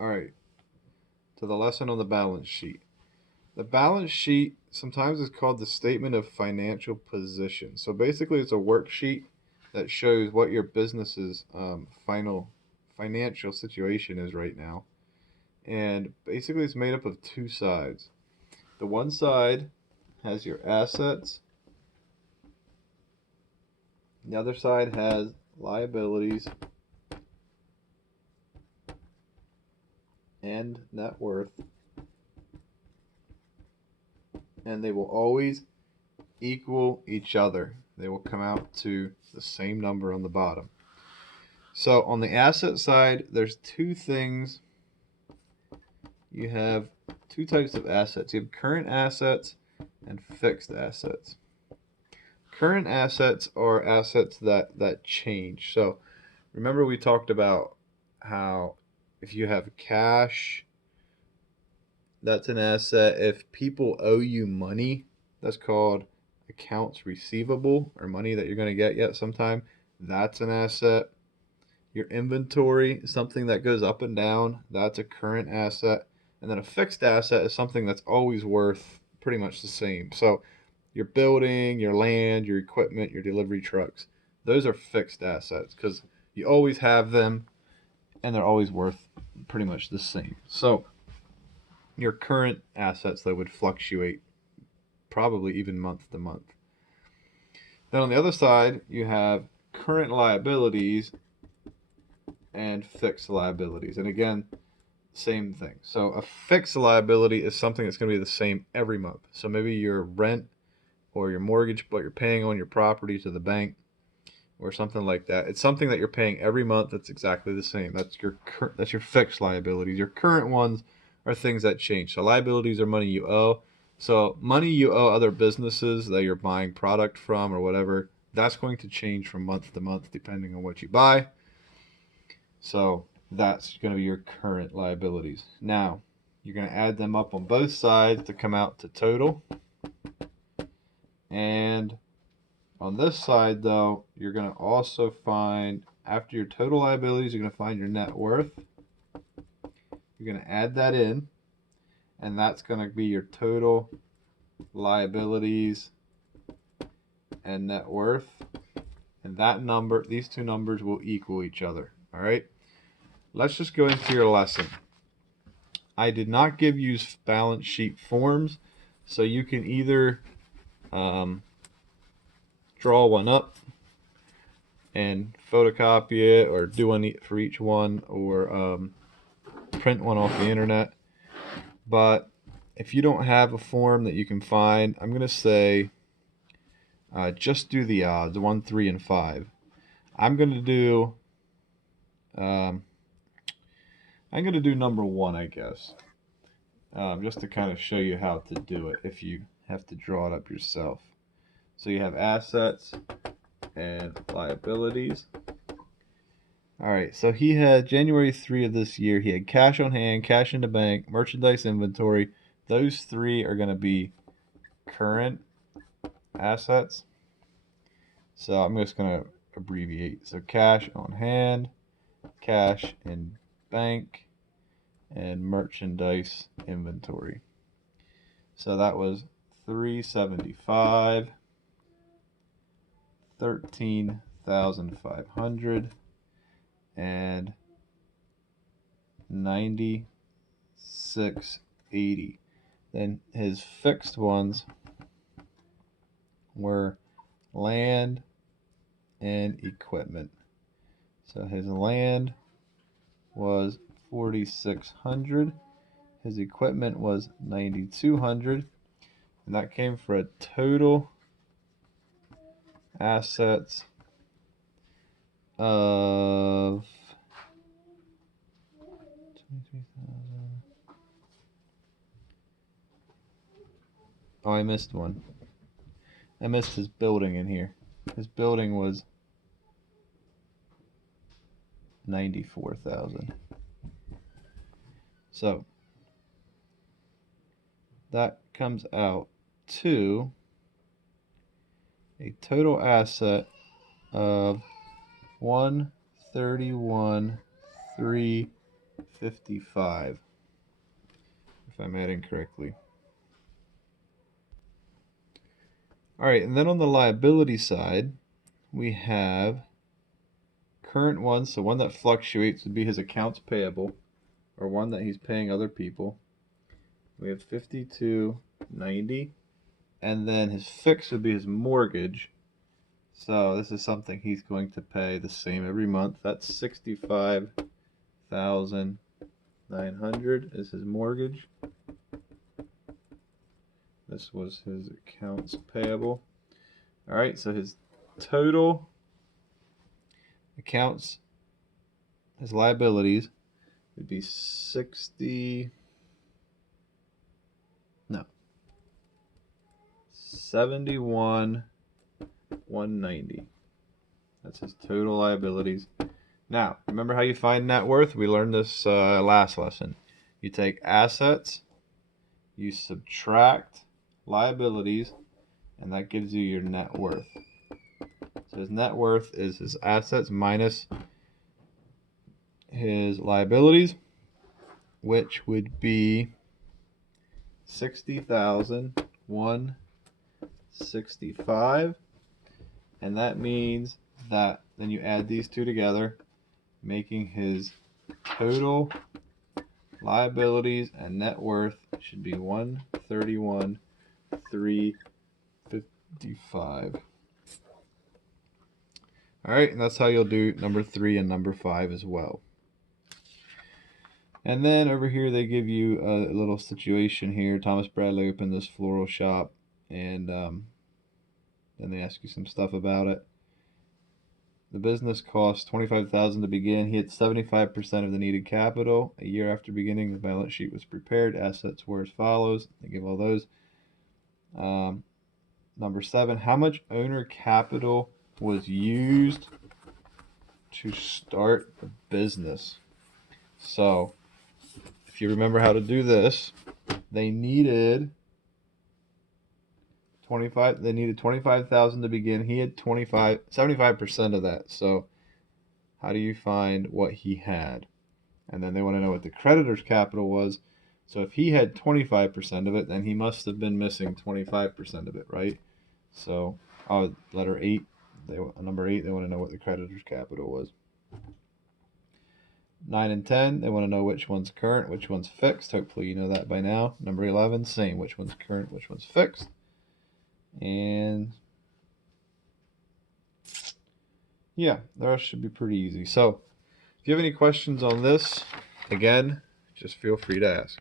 All right, to the lesson on the balance sheet. The balance sheet sometimes is called the statement of financial position. So basically, it's a worksheet that shows what your business's final financial situation is right now. And basically, it's made up of two sides. The one side has your assets, the other side has liabilities and net worth, and they will always equal each other. They will come out to the same number on the bottom. So on the asset side, there's two things. You have two types of assets. You have current assets and fixed assets. Current assets are assets that change. So remember we talked about how if you have cash, that's an asset. If people owe you money, that's called accounts receivable, or money that you're going to get yet sometime. That's an asset. Your inventory is something that goes up and down. That's a current asset. And then a fixed asset is something that's always worth pretty much the same. So your building, your land, your equipment, your delivery trucks, those are fixed assets because you always have them and they're always worth pretty much the same. So your current assets, though, would fluctuate probably even month to month. Then on the other side, you have current liabilities and fixed liabilities. And again, same thing. So a fixed liability is something that's going to be the same every month. So maybe your rent or your mortgage, what you're paying on your property to the bank or something like that. It's something that you're paying every month that's exactly the same. That's your fixed liabilities. Your current ones are things that change. So liabilities are money you owe. So money you owe other businesses that you're buying product from or whatever, that's going to change from month to month depending on what you buy. So that's going to be your current liabilities. Now, you're going to add them up on both sides to come out to total. And on this side, though, you're going to also find, after your total liabilities, you're going to find your net worth. You're going to add that in, and that's going to be your total liabilities and net worth. And that number, these two numbers will equal each other. All right? Let's just go into your lesson. I did not give you balance sheet forms, so you can either draw one up and photocopy it or do one for each one or print one off the internet. But if you don't have a form that you can find, I'm going to say just do the odds, 1, 3, and 5. I'm going to do number 1, I guess, just to kind of show you how to do it if you have to draw it up yourself. So you have assets and liabilities. All right, so he had January 3 of this year, he had cash on hand, cash in the bank, merchandise inventory. Those three are going to be current assets. So I'm just going to abbreviate. So cash on hand, cash in bank, and merchandise inventory. So that was 375, 13,500, and 9680. Then his fixed ones were land and equipment. So his land was 4,600. His equipment was 9,200, and that came for a total assets of 23,000. Oh, I missed one. I missed his building in here. His building was 94,000. So that comes out to a total asset of 131,300. 55, if I'm adding correctly. All right, and then on the liability side, we have current ones. So one that fluctuates would be his accounts payable, or one that he's paying other people. We have 5290, and then his fixed would be his mortgage. So this is something he's going to pay the same every month. That's 65,900 is his mortgage. This was his accounts payable. All right, so his total accounts, his liabilities would be 71,190. That's his total liabilities. Now, remember how you find net worth? We learned this last lesson. You take assets, you subtract liabilities, and that gives you your net worth. So his net worth is his assets minus his liabilities, which would be 60,165, and that means that then you add these two together, making his total liabilities and net worth should be 131,355. All right, and that's how you'll do number 3 and number 5 as well. And then over here they give you a little situation here. Thomas Bradley opened this floral shop, and then they ask you some stuff about it. The business cost $25,000 to begin. He had 75% of the needed capital. A year after beginning, the balance sheet was prepared. Assets were as follows. They give all those. Number 7, how much owner capital was used to start the business? So, if you remember how to do this, they needed 25,000 to begin. He had 75% of that. So how do you find what he had? And then they want to know what the creditor's capital was. So if he had 25% of it, then he must have been missing 25% of it, right? So letter 8, number 8, they want to know what the creditor's capital was. 9 and 10, they want to know which one's current, which one's fixed. Hopefully you know that by now. Number 11, same, which one's current, which one's fixed. And yeah, the rest should be pretty easy. So if you have any questions on this, again, just feel free to ask.